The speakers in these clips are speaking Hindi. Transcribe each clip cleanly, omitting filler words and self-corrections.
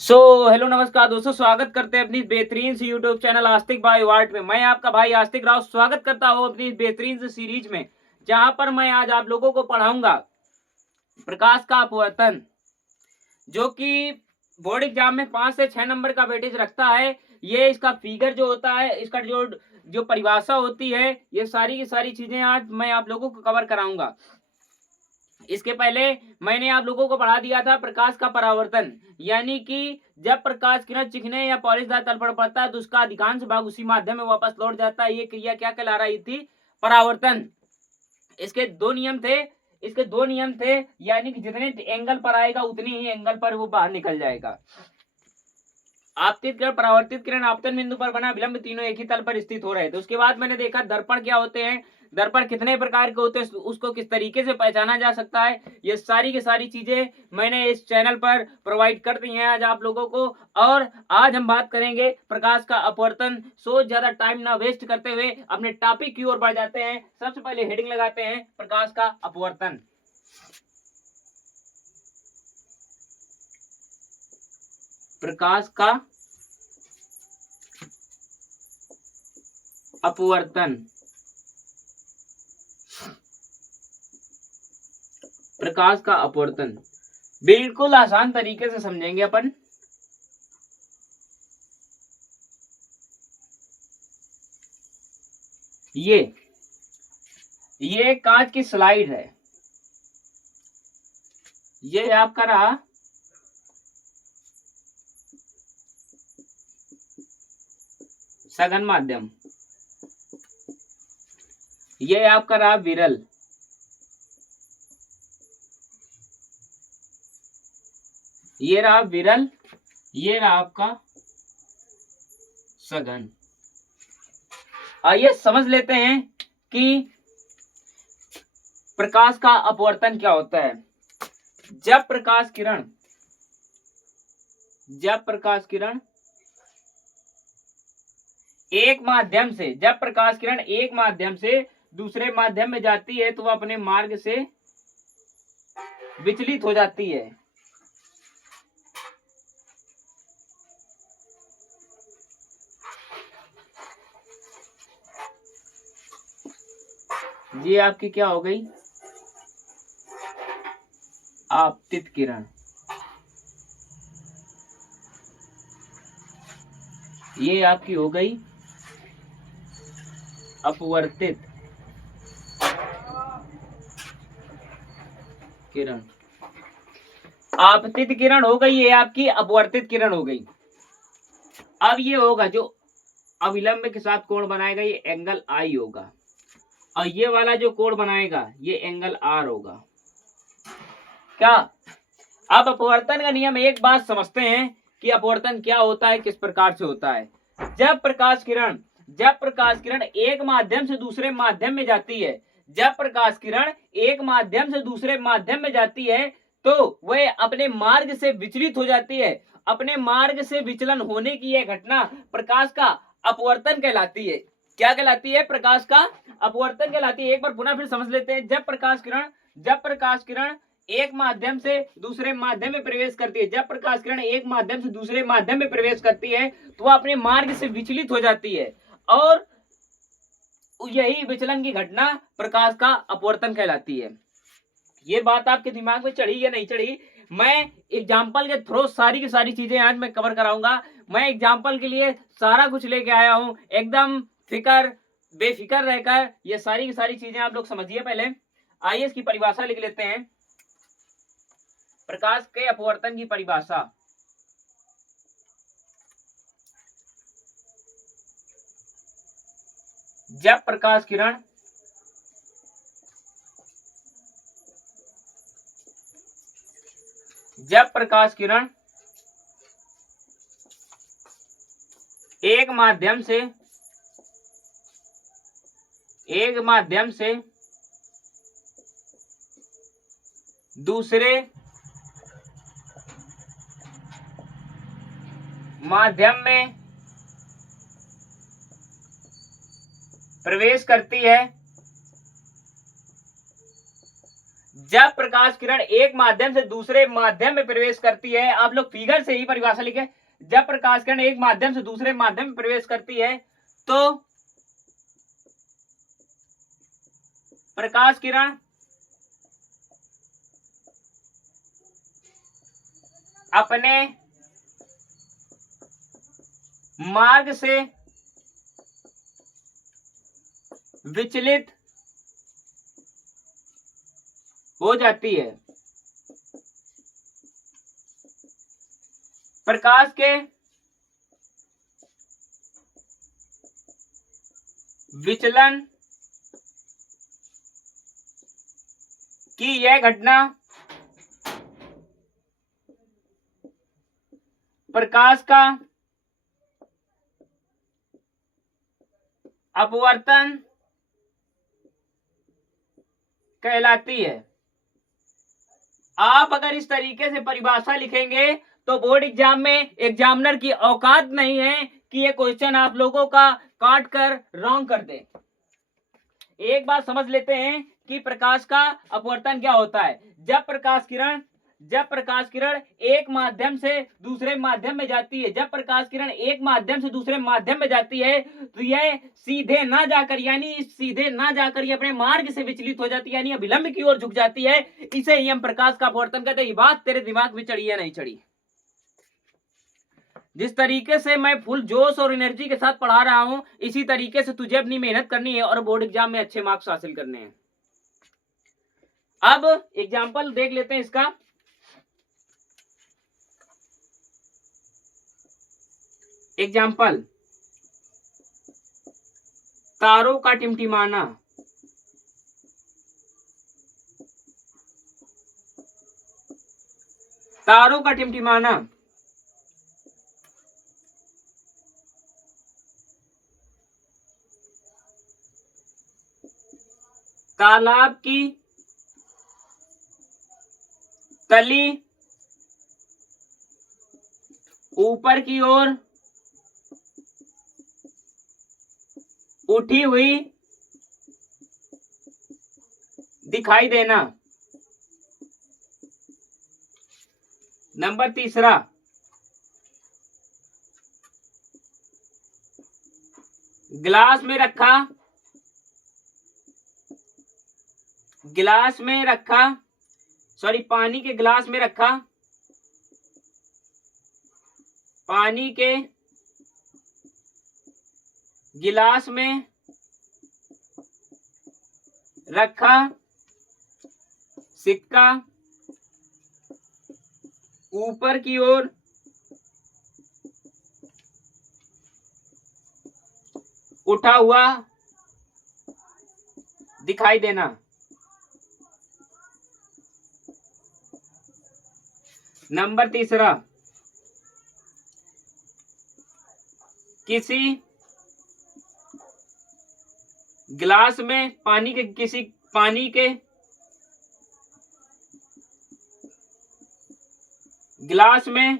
हेलो नमस्कार दोस्तों, स्वागत करते हैं अपनी बेहतरीन सी यूट्यूब चैनल आस्तिक बाय आर्ट में। मैं आपका भाई आस्तिक राव स्वागत करता हूं अपनी बेहतरीन सी सीरीज में, जहां पर मैं आज आप लोगों को पढ़ाऊंगा प्रकाश का अपवर्तन, जो कि बोर्ड एग्जाम में 5 से 6 नंबर का वेटेज रखता है। ये इसका फिगर जो होता है, इसका जो जो परिभाषा होती है, ये सारी की सारी चीजें आज मैं आप लोगों को कवर कराऊंगा। इसके पहले मैंने आप लोगों को पढ़ा दिया था प्रकाश का परावर्तन, यानी कि जब प्रकाश किरण चिकने या पॉलिशदार तल पर पड़ता है तो उसका अधिकांश भाग उसी माध्यम में वापस लौट जाता है। ये क्रिया क्या कहला रही थी? परावर्तन। इसके दो नियम थे यानी कि जितने एंगल पर आएगा उतनी ही एंगल पर वो बाहर निकल जाएगा। आपतित किरण, परावर्तित किरण, आपतन बिंदु पर बना विलंब, तीनों एक ही तल पर स्थित हो रहे थे। उसके बाद मैंने देखा दर्पण क्या होते हैं, दर्पण कितने प्रकार के होते हैं, उसको किस तरीके से पहचाना जा सकता है। ये सारी की सारी चीजें मैंने इस चैनल पर प्रोवाइड कर दी हैं आज आप लोगों को। और आज हम बात करेंगे प्रकाश का अपवर्तन। सो ज्यादा टाइम ना वेस्ट करते हुए अपने टॉपिक की ओर बढ़ जाते हैं। सबसे पहले हेडिंग लगाते हैं प्रकाश का अपवर्तन। प्रकाश का अपवर्तन। प्रकाश का अपवर्तन बिल्कुल आसान तरीके से समझेंगे अपन। ये कांच की स्लाइड है। ये आपका रहा सघन माध्यम। ये आपका रहा विरल। ये रहा विरल, ये रहा आपका सघन। आइए समझ लेते हैं कि प्रकाश का अपवर्तन क्या होता है। जब प्रकाश किरण एक माध्यम से दूसरे माध्यम में जाती है तो वह अपने मार्ग से विचलित हो जाती है। ये आपकी क्या हो गई? आपतित किरण। ये आपकी हो गई अपवर्तित किरण। आपतित किरण हो गई, ये आपकी अपवर्तित किरण हो गई। अब ये होगा जो अविलंब के साथ कोण बनाएगा, ये एंगल आई होगा, और ये वाला जो कोण बनाएगा ये एंगल आर होगा। क्या? अब अपवर्तन का नियम, एक बात समझते हैं कि अपवर्तन क्या होता है, किस प्रकार से होता है। जब प्रकाश किरण एक माध्यम से दूसरे माध्यम में जाती है, तो वह अपने मार्ग से विचलित हो जाती है। अपने मार्ग से विचलन होने की यह घटना प्रकाश का अपवर्तन कहलाती है। क्या कहलाती है? प्रकाश का अपवर्तन कहलाती है। एक बार पुनः फिर समझ लेते हैं। जब प्रकाश किरण एक माध्यम से दूसरे माध्यम में प्रवेश करती है, तो वह अपने मार्ग से विचलित हो जाती है, और यही विचलन की घटना प्रकाश का अपवर्तन कहलाती है। ये बात आपके दिमाग में चढ़ी या नहीं चढ़ी? मैं एग्जाम्पल के थ्रू सारी की सारी चीजें आज मैं कवर कराऊंगा। मैं एग्जाम्पल के लिए सारा कुछ लेके आया हूं, एकदम बेफिक्र रहकर ये सारी की सारी चीजें आप लोग समझिए। पहले आइए इसकी परिभाषा लिख लेते हैं। प्रकाश के अपवर्तन की परिभाषा। जब प्रकाश किरण एक माध्यम से दूसरे माध्यम में प्रवेश करती है, जब प्रकाश किरण एक माध्यम से दूसरे माध्यम में प्रवेश करती है, आप लोग फिगर से ही परिभाषा लिखे, जब प्रकाश किरण एक माध्यम से दूसरे माध्यम में प्रवेश करती है तो प्रकाश किरण अपने मार्ग से विचलित हो जाती है। प्रकाश के विचलन की यह घटना प्रकाश का अपवर्तन कहलाती है। आप अगर इस तरीके से परिभाषा लिखेंगे तो बोर्ड एग्जाम में एग्जामिनर की औकात नहीं है कि ये क्वेश्चन आप लोगों का काट कर रॉन्ग कर दे। एक बात समझ लेते हैं कि प्रकाश का अपवर्तन क्या होता है। जब प्रकाश किरण एक माध्यम से दूसरे माध्यम में जाती है, जब प्रकाश किरण एक माध्यम से दूसरे माध्यम में जाती है तो यह सीधे ना जाकर ये अपने मार्ग से विचलित हो जाती है, यानी अभिलंब की ओर झुक जाती है। इसे ही हम प्रकाश का अपवर्तन कहते हैं। ये बात तेरे दिमाग में चढ़ी या नहीं चढ़ी? जिस तरीके से मैं फुल जोश और एनर्जी के साथ पढ़ा रहा हूं, इसी तरीके से तुझे अपनी मेहनत करनी है और बोर्ड एग्जाम में अच्छे मार्क्स हासिल करने हैं। अब एग्जाम्पल देख लेते हैं इसका। एग्जाम्पल, तारों का टिमटिमाना। तारों का टिमटिमाना तालाब की तली ऊपर की ओर उठी हुई दिखाई देना। नंबर तीसरा, गिलास में रखा पानी के गिलास में रखा, पानी के गिलास में रखा सिक्का ऊपर की ओर उठा हुआ दिखाई देना। नंबर तीसरा, किसी गिलास में पानी के गिलास में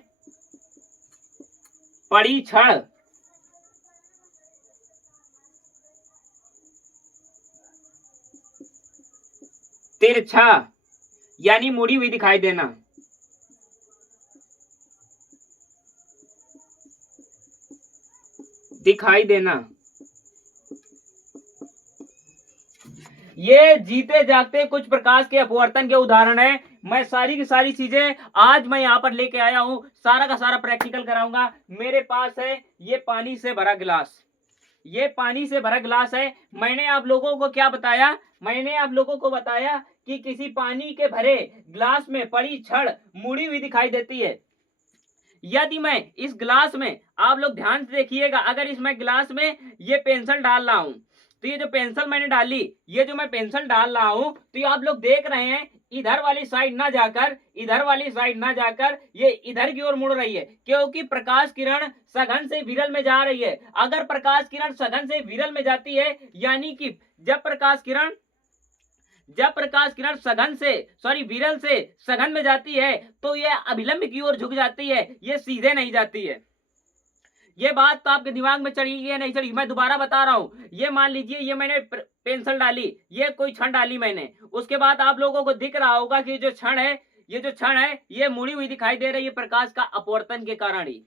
पड़ी छड़ तिरछा यानी मुड़ी हुई दिखाई देना। ये जीते जागते कुछ प्रकाश के अपवर्तन के उदाहरण है। मैं सारी की सारी चीजें आज मैं यहाँ पर लेके आया हूँ, सारा का सारा प्रैक्टिकल कराऊंगा। मेरे पास है ये पानी से भरा गिलास, ये पानी से भरा गिलास है। मैंने आप लोगों को क्या बताया? मैंने आप लोगों को बताया कि किसी पानी के भरे गिलास में पड़ी छड़ मुड़ी हुई दिखाई देती है। यदि मैं इस गिलास में, आप लोग ध्यान से देखिएगा, अगर इसमें गिलास में ये पेंसिल डाल रहा हूं तो ये जो पेंसिल मैंने डाली, ये जो मैं पेंसिल डाल रहा हूं तो ये आप लोग देख रहे हैं इधर वाली साइड ना जाकर ये इधर की ओर मुड़ रही है, क्योंकि प्रकाश किरण सघन से विरल में जा रही है। अगर प्रकाश किरण सघन से विरल में जाती है, यानी कि जब प्रकाश किरण विरल से सघन में जाती है तो यह अभिलंब की ओर झुक जाती है, ये सीधे नहीं जाती है। ये बात तो आपके दिमाग में चढ़ी या नहीं चढ़ी, मैं दोबारा बता रहा हूँ। ये मान लीजिए ये मैंने पेंसिल डाली, ये कोई क्षण डाली मैंने, उसके बाद आप लोगों को दिख रहा होगा कि जो क्षण है, ये जो क्षण है ये मुड़ी हुई दिखाई दे रही है प्रकाश का अपवर्तन के कारण ही।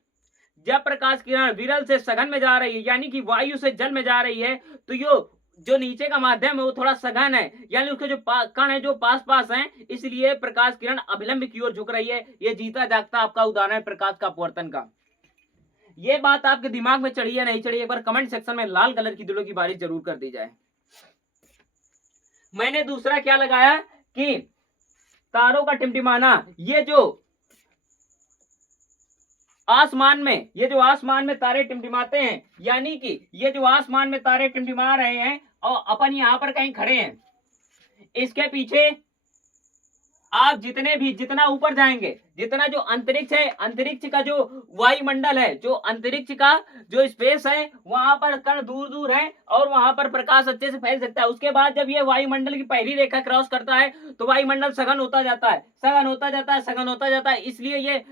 जब प्रकाश किरण विरल से सघन में जा रही है, यानी कि वायु से जल में जा रही है, तो जो नीचे का माध्यम है वो थोड़ा सघन है, यानी उसके जो कण है जो पास पास हैं, इसलिए प्रकाश किरण अभिलंब की ओर झुक रही है। ये जीता जागता आपका उदाहरण है प्रकाश का अपवर्तन का। ये बात आपके दिमाग में चढ़ी या नहीं चढ़ी, एक बार कमेंट सेक्शन में लाल कलर की दिलों की बारिश जरूर कर दी जाए। मैंने दूसरा क्या लगाया कि तारों का टिमटिमाना, ये जो आसमान में तारे टिमटिमाते हैं, यानी कि ये जो आसमान में तारे टिमटिमा रहे हैं और अपन यहां पर कहीं खड़े हैं, इसके पीछे आप जितना ऊपर जाएंगे, जितना जो अंतरिक्ष है, अंतरिक्ष का जो वायुमंडल है, जो अंतरिक्ष का जो स्पेस है, वहां पर कण दूर दूर है और वहां पर प्रकाश अच्छे से फैल सकता है। उसके बाद जब ये वायुमंडल की पहली रेखा क्रॉस करता है तो वायुमंडल सघन होता जाता है, सघन होता जाता है, सघन होता जाता है, इसलिए ये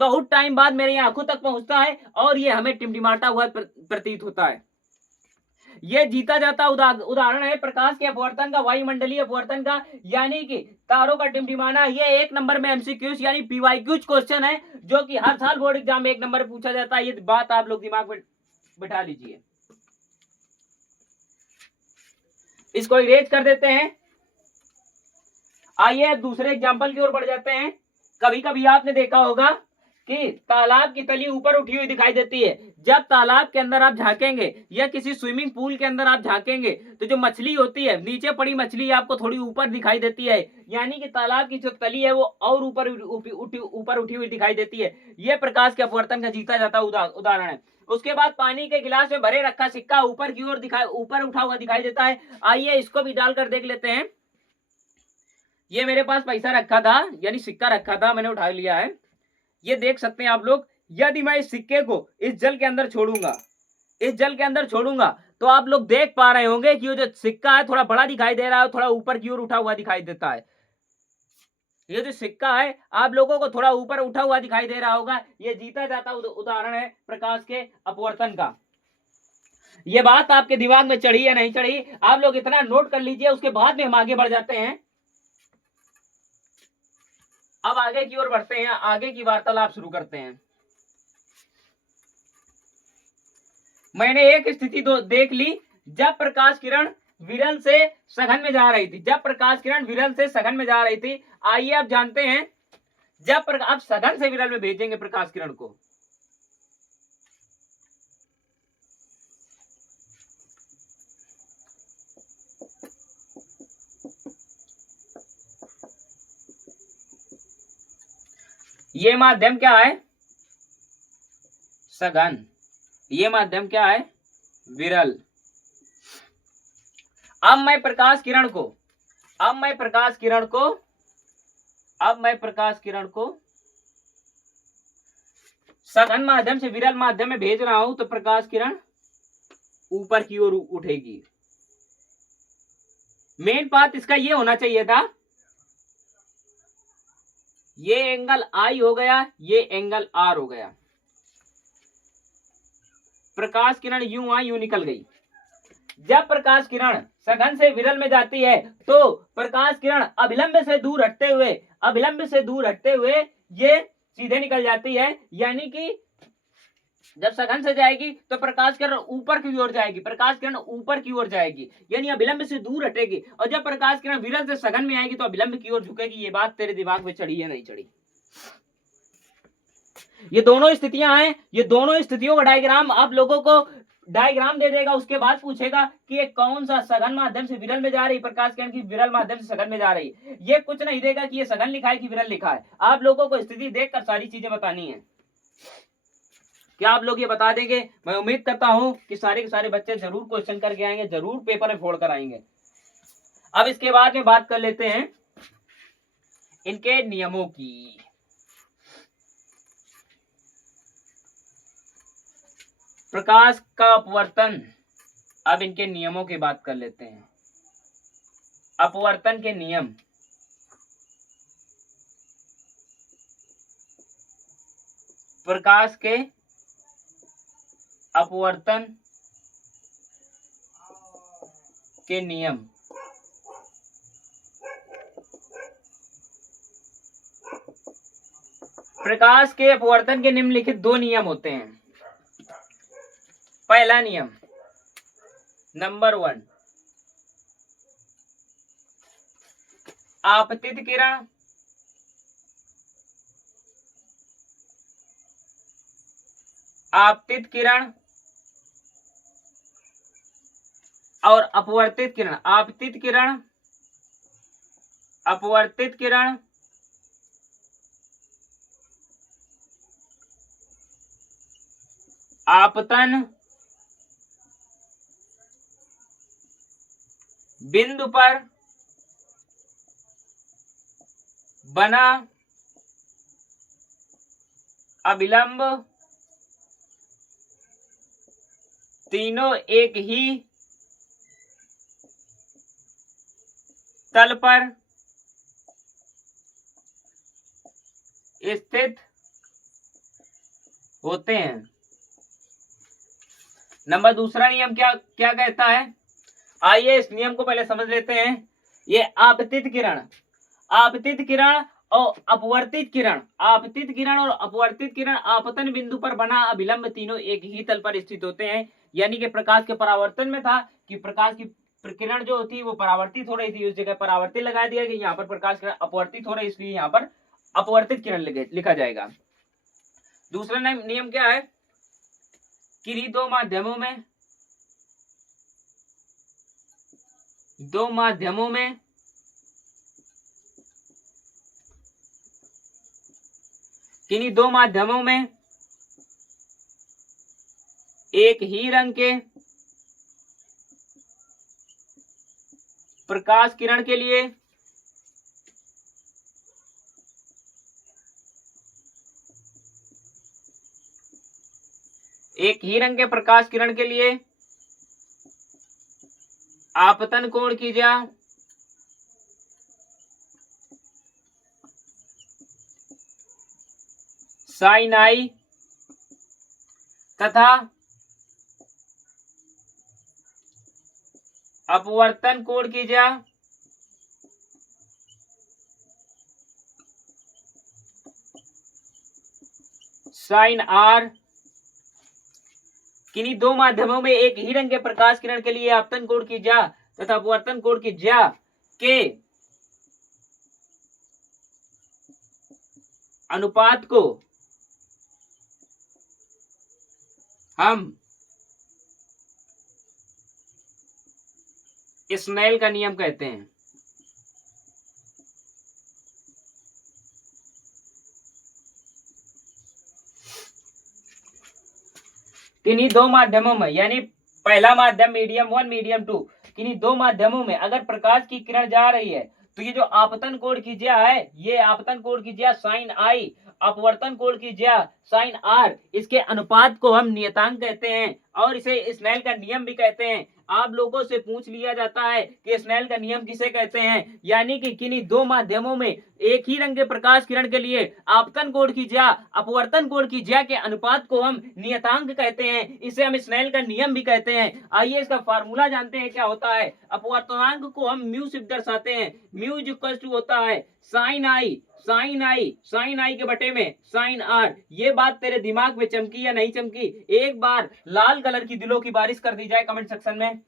बहुत टाइम बाद मेरी आंखों तक पहुंचता है और ये हमें टिमटिमाता हुआ प्रतीत होता है। ये जीता जाता उदाहरण है प्रकाश के अपवर्तन का, वायुमंडलीय अपवर्तन का, यानी कि तारों का टिमटिमाना। ये 1 नंबर में एमसीक्यूज यानी पीवाईक्यूज क्वेश्चन है, जो कि हर साल बोर्ड एग्जाम में 1 नंबर में पूछा जाता है। ये बात आप लोग दिमाग में बिठा लीजिए। इसको इरेज कर देते हैं। आइए दूसरे एग्जाम्पल की ओर बढ़ जाते हैं। कभी कभी आपने देखा होगा कि तालाब की तली ऊपर उठी हुई दिखाई देती है। जब तालाब के अंदर आप झांकेंगे या किसी स्विमिंग पूल के अंदर आप झांकेंगे तो जो मछली होती है, नीचे पड़ी मछली आपको थोड़ी ऊपर दिखाई देती है, यानी कि तालाब की जो तली है वो और ऊपर उठी हुई दिखाई देती है। यह प्रकाश के अपवर्तन का जीता जाता उदाहरण है। उसके बाद पानी के गिलास में भरे रखा सिक्का ऊपर की ओर ऊपर उठा हुआ दिखाई देता है। आइए इसको भी डालकर देख लेते हैं। ये मेरे पास पैसा रखा था, यानी सिक्का रखा था, मैंने उठा लिया है। ये देख सकते हैं आप लोग। यदि मैं इस सिक्के को इस जल के अंदर छोड़ूंगा, तो आप लोग देख पा रहे होंगे कि ये जो सिक्का है थोड़ा बड़ा दिखाई दे रहा है, थोड़ा ऊपर की ओर उठा हुआ दिखाई देता है। ये जो सिक्का है आप लोगों को थोड़ा ऊपर उठा हुआ दिखाई दे रहा होगा। ये जीता जाता उदाहरण है प्रकाश के अपवर्तन का। ये बात आपके दिमाग में चढ़ी या नहीं चढ़ी, आप लोग इतना नोट कर लीजिए। उसके बाद में हम आगे बढ़ जाते हैं। अब आगे की ओर बढ़ते हैं, आगे की वार्तालाप शुरू करते हैं। मैंने एक स्थिति देख ली, जब प्रकाश किरण विरल से सघन में जा रही थी। आइए आप जानते हैं, जब आप सघन से विरल में भेजेंगे प्रकाश किरण को, ये माध्यम क्या है? सघन। ये माध्यम क्या है? विरल। अब मैं प्रकाश किरण को सघन माध्यम से विरल माध्यम में भेज रहा हूं, तो प्रकाश किरण ऊपर की ओर उठेगी। मेन बात इसका ये होना चाहिए था, ये एंगल आई हो गया, ये एंगल आर हो गया। प्रकाश किरण यूं आई यूं निकल गई। जब प्रकाश किरण सघन से विरल में जाती है तो प्रकाश किरण अभिलंब से दूर हटते हुए ये सीधे निकल जाती है, यानी कि जब सघन से जाएगी तो प्रकाश किरण ऊपर की ओर जाएगी, यानी अभिलंब से दूर हटेगी। और जब प्रकाश किरण विरल से सघन में आएगी तो अभिलंब की ओर झुकेगी। ये बात तेरे दिमाग में चढ़ी या नहीं चढ़ी? ये दोनों स्थितियां हैं। ये दोनों स्थितियों का डायग्राम आप लोगों को डायग्राम दे देगा। उसके बाद पूछेगा कि ये कौन सा सघन माध्यम से विरल में जा रही, प्रकाश किरण की विरल माध्यम से सघन में जा रही। ये कुछ नहीं देगा कि ये सघन लिखा है कि विरल लिखा है। आप लोगों को स्थिति देखकर सारी चीजें बतानी है। क्या आप लोग ये बता देंगे? मैं उम्मीद करता हूं कि सारे के सारे बच्चे जरूर क्वेश्चन करके आएंगे, जरूर पेपर में फोड़ कर आएंगे। अब इसके बाद में बात कर लेते हैं इनके नियमों की। प्रकाश का अपवर्तन, अब इनके नियमों की बात कर लेते हैं। अपवर्तन के नियम। प्रकाश के अपवर्तन के नियम। प्रकाश के अपवर्तन के निम्नलिखित दो नियम होते हैं। पहला नियम, नंबर 1, आपतित किरण आपतित किरण और अपवर्तित किरण। आपतित किरण, अपवर्तित किरण आपतन बिंदु पर बना अविलंब तीनों एक ही तल पर स्थित होते हैं। नंबर दूसरा नियम क्या क्या कहता है, आइए इस नियम को पहले समझ लेते हैं। ये आपतित किरण और अपवर्तित किरण, आपतित किरण और अपवर्तित किरण आपतन बिंदु पर बना अभिलंब तीनों एक ही तल पर स्थित होते हैं। यानी कि प्रकाश के परावर्तन में था कि प्रकाश की किरण जो होती है वो परावर्तित हो रही थी, उस जगह परावर्तित लगा दिया कि यहाँ पर प्रकाश किरण अपवर्तित हो रही है, इसलिए यहाँ पर अपवर्तित किरण लिखा जाएगा। दूसरा नियम क्या है, किन्हीं दो माध्यमों में किन्हीं दो माध्यमों में एक ही रंग के प्रकाश किरण के लिए आपतन कोण की ज्या साइन आई तथा अपवर्तन कोण की ज्या साइन आर। किन्हीं दो माध्यमों में एक ही रंग के प्रकाश किरण के लिए आपतन कोण की ज्या तथा अपवर्तन कोण की ज्या के अनुपात को हम स्नेल का नियम कहते हैं। किन्हीं दो माध्यमों में, यानी पहला माध्यम मीडियम 1 मीडियम 2, किन्हीं दो माध्यमों में अगर प्रकाश की किरण जा रही है तो ये जो आपतन कोण की ज्या है, ये आपतन कोण की ज्या साइन आई, अपवर्तन कोण की ज्या साइन आर, इसके अनुपात को हम नियतांक कहते हैं और इसे स्नेल का नियम भी कहते हैं। आप लोगों से पूछ लिया जाता है कि स्नेल का नियम किसे कहते हैं, यानी कि किन्हीं दो माध्यमों में एक ही रंग के प्रकाश किरण के लिए आपतन कोण की ज्या अपवर्तन कोण की ज्या के अनुपात को हम नियतांक कहते हैं, इसे हम स्नेल का नियम भी कहते हैं। आइए इसका फार्मूला जानते हैं क्या होता है। अपवर्तनांक को हम म्यू से दर्शाते हैं, म्यू इक्वल टू होता है साइन आई के बटे में साइन आर। ये बात तेरे दिमाग में चमकी या नहीं चमकी, एक बार लाल कलर की दिलों की बारिश कर दी जाए कमेंट सेक्शन में।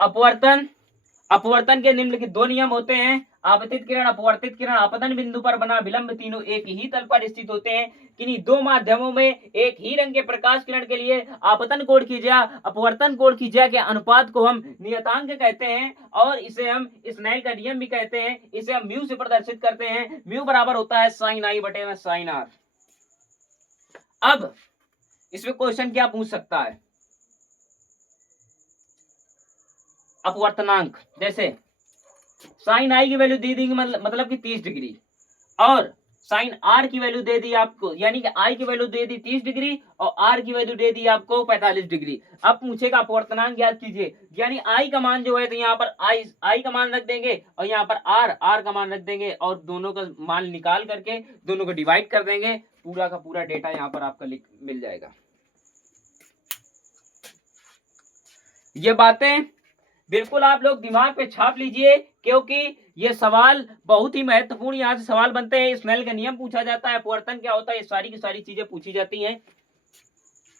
अपवर्तन के निम्नलिखित दो नियम होते हैं, आपतित किरण अपवर्तित किरण आपतन बिंदु पर बना विलंब तीनों एक ही तल पर स्थित होते हैं। किन्हीं दो माध्यमों में एक ही रंग के प्रकाश किरण के लिए आपतन कोण की ज्या अपवर्तन कोण की ज्या के अनुपात को हम नियतांक कहते हैं और इसे हम स्नेल का नियम भी कहते हैं। इसे हम म्यू से प्रदर्शित करते हैं, म्यू बराबर होता है साइन आई बटे में साइन आर। अब इसमें क्वेश्चन क्या पूछ सकता है, अपवर्तनांक, जैसे साइन आई की वैल्यू दे दी मतलब कि 30 डिग्री और साइन आर की वैल्यू दे दी आपको, यानी कि आई की वैल्यू दे दी 30 डिग्री और आर की वैल्यू दे दी आपको 45 डिग्री। अब पूछेगा अपवर्तनांक ज्ञात कीजिए, यानी आई का मान जो है तो यहाँ पर आई का मान रख देंगे और यहाँ पर आर का मान रख देंगे और दोनों का मान निकाल करके दोनों को डिवाइड कर देंगे। पूरा का पूरा डेटा यहाँ पर आपका मिल जाएगा। ये बातें बिल्कुल आप लोग दिमाग पे छाप लीजिए, क्योंकि ये सवाल बहुत ही महत्वपूर्ण यहाँ से सवाल बनते हैं। स्नेल का नियम पूछा जाता है, अपवर्तन क्या होता है, ये सारी की सारी चीजें पूछी जाती हैं।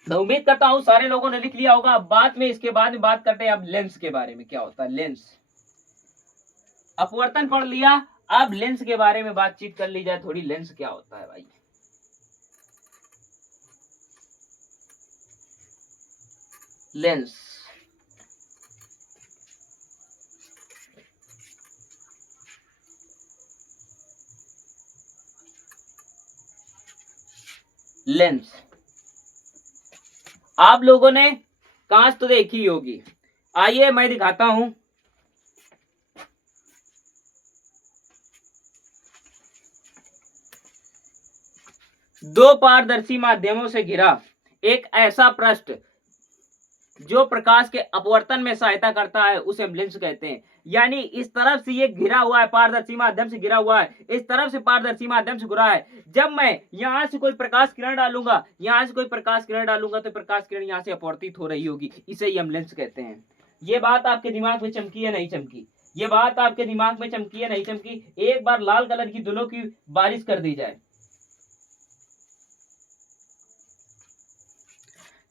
मैं उम्मीद करता हूं सारे लोगों ने लिख लिया होगा। अब बाद में इसके बाद में बात करते हैं अब लेंस के बारे में, क्या होता है लेंस। अपवर्तन पढ़ लिया, अब लेंस के बारे में बातचीत कर ली जाए थोड़ी। लेंस क्या होता है भाई? लेंस लेंस आप लोगों ने कांच तो देखी होगी, आइए मैं दिखाता हूं। दो पारदर्शी माध्यमों से घिरा एक ऐसा पृष्ठ जो प्रकाश के अपवर्तन में सहायता करता है उसे हम लेंस कहते हैं। यानी इस तरफ से ये घिरा हुआ है, पारदर्शी माध्यम से घिरा हुआ है, इस तरफ से पारदर्शी माध्यम से घिरा है। जब मैं यहां से कोई प्रकाश किरण डालूंगा, यहां से कोई प्रकाश किरण डालूंगा तो प्रकाश किरण यहां से अपवर्तित हो रही होगी, इसे ही हम लेंस कहते हैं। ये बात आपके दिमाग में चमकी है नहीं चमकी? ये बात आपके दिमाग में चमकी है नहीं चमकी? एक बार लाल कलर की धूलों की बारिश कर दी जाए।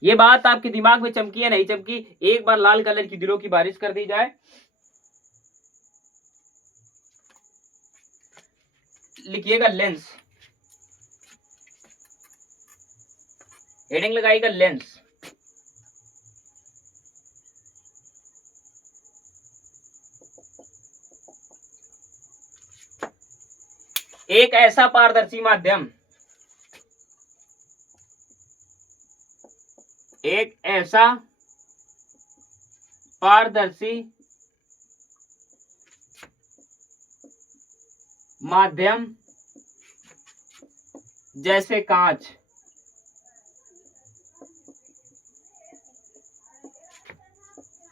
ये बात आपके दिमाग में चमकी है नहीं चमकी? एक बार लाल कलर की दिलों की बारिश कर दी जाए। लिखिएगा लेंस, हेडिंग लगाइएगा लेंस। एक ऐसा पारदर्शी माध्यम, एक ऐसा पारदर्शी माध्यम जैसे कांच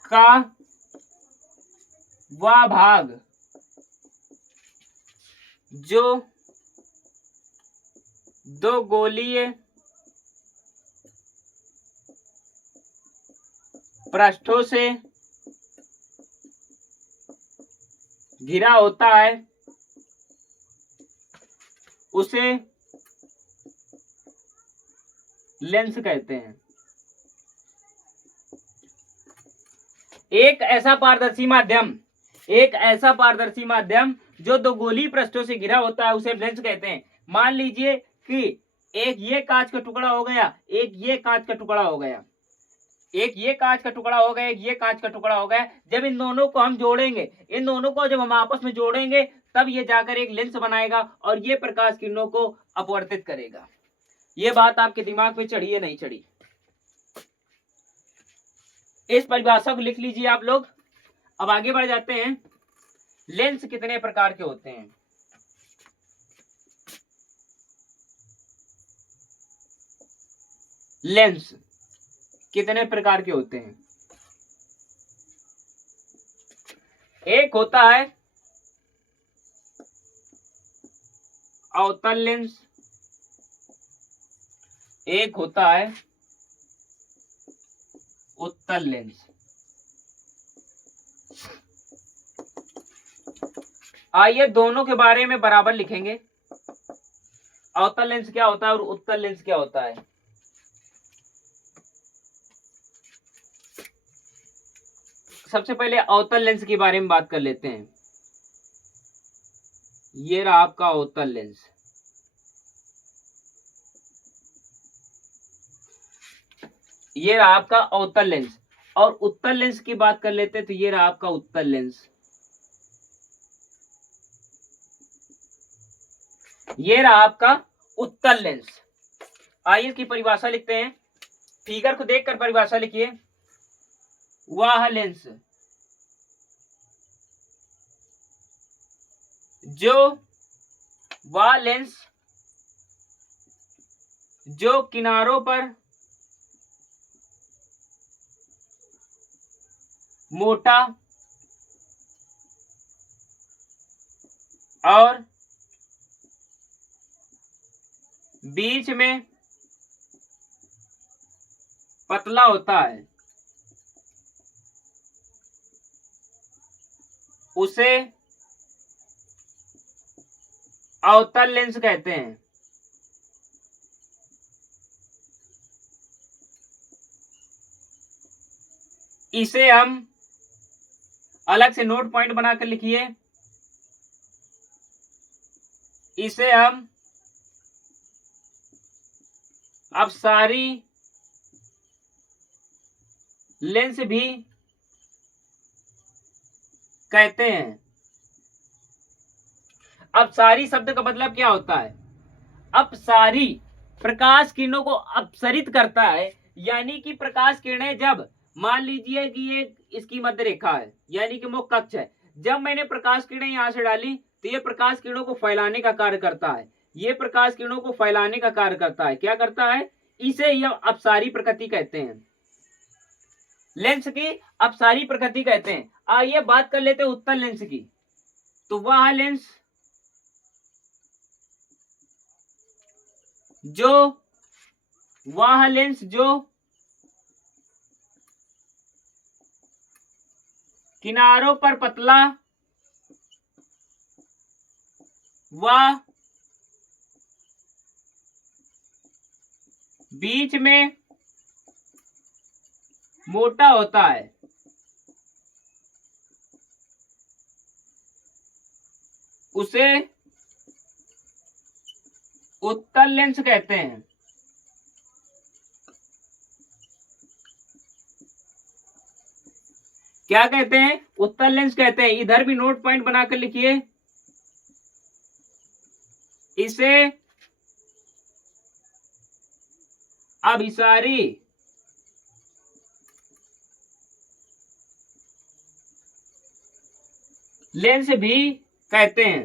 का वह भाग जो दो गोलीय पृष्ठों से घिरा होता है उसे लेंस कहते हैं। एक ऐसा पारदर्शी माध्यम, एक ऐसा पारदर्शी माध्यम जो दो गोलीय पृष्ठों से घिरा होता है उसे लेंस कहते हैं। मान लीजिए कि एक ये कांच का टुकड़ा हो गया, एक ये कांच का टुकड़ा हो गया, एक ये कांच का टुकड़ा हो गया, एक ये कांच का टुकड़ा हो गया। जब इन दोनों को हम जोड़ेंगे, इन दोनों को जब हम आपस में जोड़ेंगे तब ये जाकर एक लेंस बनाएगा और ये प्रकाश किरणों को अपवर्तित करेगा। ये बात आपके दिमाग में चढ़ी है नहीं चढ़ी? इस परिभाषा को लिख लीजिए आप लोग। अब आगे बढ़ जाते हैं। लेंस कितने प्रकार के होते हैं? लेंस कितने प्रकार के होते हैं? एक होता है अवतल लेंस, एक होता है उत्तल लेंस। आइए दोनों के बारे में बराबर लिखेंगे। अवतल लेंस क्या होता है और उत्तल लेंस क्या होता है? सबसे पहले अवतल लेंस के बारे में बात कर लेते हैं। ये रहा आपका अवतल लेंस। ये रहा आपका अवतल लेंस। और उत्तल लेंस की बात कर लेते हैं तो ये रहा आपका उत्तल लेंस। ये रहा आपका उत्तल लेंस। आइए इसकी परिभाषा लिखते हैं। फिगर को देखकर परिभाषा लिखिए। वह लेंस जो वह लेंस जो किनारों पर मोटा और बीच में पतला होता है उसे अवतल लेंस कहते हैं। इसे हम अलग से नोट पॉइंट बनाकर लिखिए। इसे हम अपसारी लेंस भी कहते हैं। अपसारी शब्द का मतलब क्या होता है? अपसारी प्रकाश किरणों को अपसरित करता है, यानी कि प्रकाश किरणें जब मान लीजिए कि ये इसकी मध्य रेखा है यानी कि मुख्य कक्ष है, जब मैंने प्रकाश किरणें यहां से डाली तो ये प्रकाश किरणों को फैलाने का कार्य करता है। ये प्रकाश किरणों को फैलाने का कार्य करता है। क्या करता है? इसे यह अपसारी प्रकृति कहते हैं, लेंस की अपसारी प्रकृति कहते हैं। आइए बात कर लेते हैं उत्तल लेंस की। तो वह लेंस जो किनारों पर पतला व बीच में मोटा होता है उसे उत्तल लेंस कहते हैं। क्या कहते हैं? उत्तल लेंस कहते हैं। इधर भी नोट पॉइंट बनाकर लिखिए। इसे अभिसारी लेंस भी कहते हैं।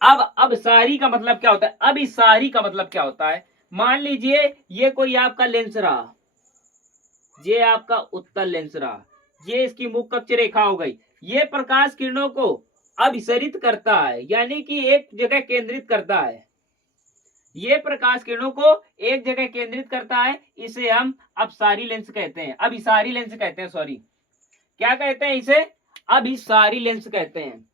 अब अभिसारी का मतलब क्या होता है? अभिसारी का मतलब क्या होता है? मान लीजिए ये कोई आपका लेंस रहा, ये आपका उत्तल लेंस रहा, ये इसकी मुख्य कक्ष रेखा हो गई। ये प्रकाश किरणों को अभिसरित करता है, यानी कि एक जगह केंद्रित करता है। ये प्रकाश किरणों को एक जगह केंद्रित करता है। इसे हम अपसारी लेंस कहते हैं, अभिसारी लेंस कहते हैं। सॉरी, क्या कहते हैं इसे? अभिसारी लेंस कहते हैं।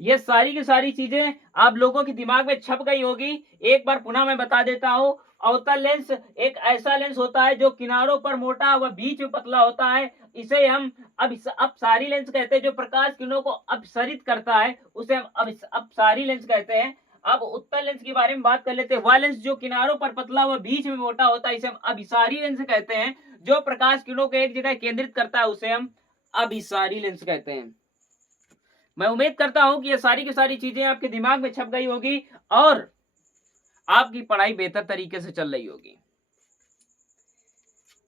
ये सारी की सारी चीजें आप लोगों के दिमाग में छप गई होगी। एक बार पुनः मैं बता देता हूं। अवतल लेंस एक ऐसा लेंस होता है जो किनारों पर मोटा व बीच में पतला होता है। इसे हम अपसारी लेंस कहते हैं। जो प्रकाश किरणों को अपसरित करता है उसे हम अपसारी लेंस कहते हैं। अब उत्तल लेंस के बारे में बात कर लेते हैं। वह लेंस जो किनारों पर पतला व बीच में मोटा होता है इसे हम अभिसारी लेंस कहते हैं। जो प्रकाश किरणों को एक जगह केंद्रित करता है उसे हम अभिसारी लेंस कहते हैं। मैं उम्मीद करता हूं कि ये सारी की सारी चीजें आपके दिमाग में छप गई होगी और आपकी पढ़ाई बेहतर तरीके से चल रही होगी।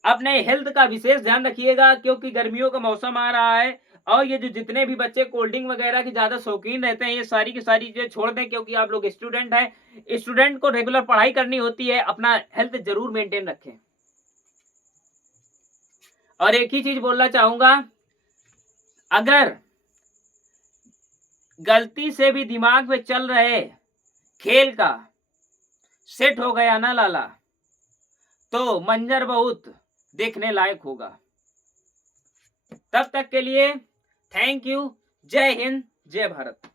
अपने हेल्थ का विशेष ध्यान रखिएगा क्योंकि गर्मियों का मौसम आ रहा है और ये जो जितने भी बच्चे कोल्ड ड्रिंक वगैरह के ज्यादा शौकीन रहते हैं ये सारी की सारी चीजें छोड़ दें, क्योंकि आप लोग स्टूडेंट हैं। स्टूडेंट को रेगुलर पढ़ाई करनी होती है। अपना हेल्थ जरूर मेंटेन रखें। और एक ही चीज बोलना चाहूंगा, अगर गलती से भी दिमाग में चल रहे खेल का सेट हो गया ना लाला, तो मंजर बहुत देखने लायक होगा। तब तक के लिए थैंक यू। जय हिंद, जय भारत।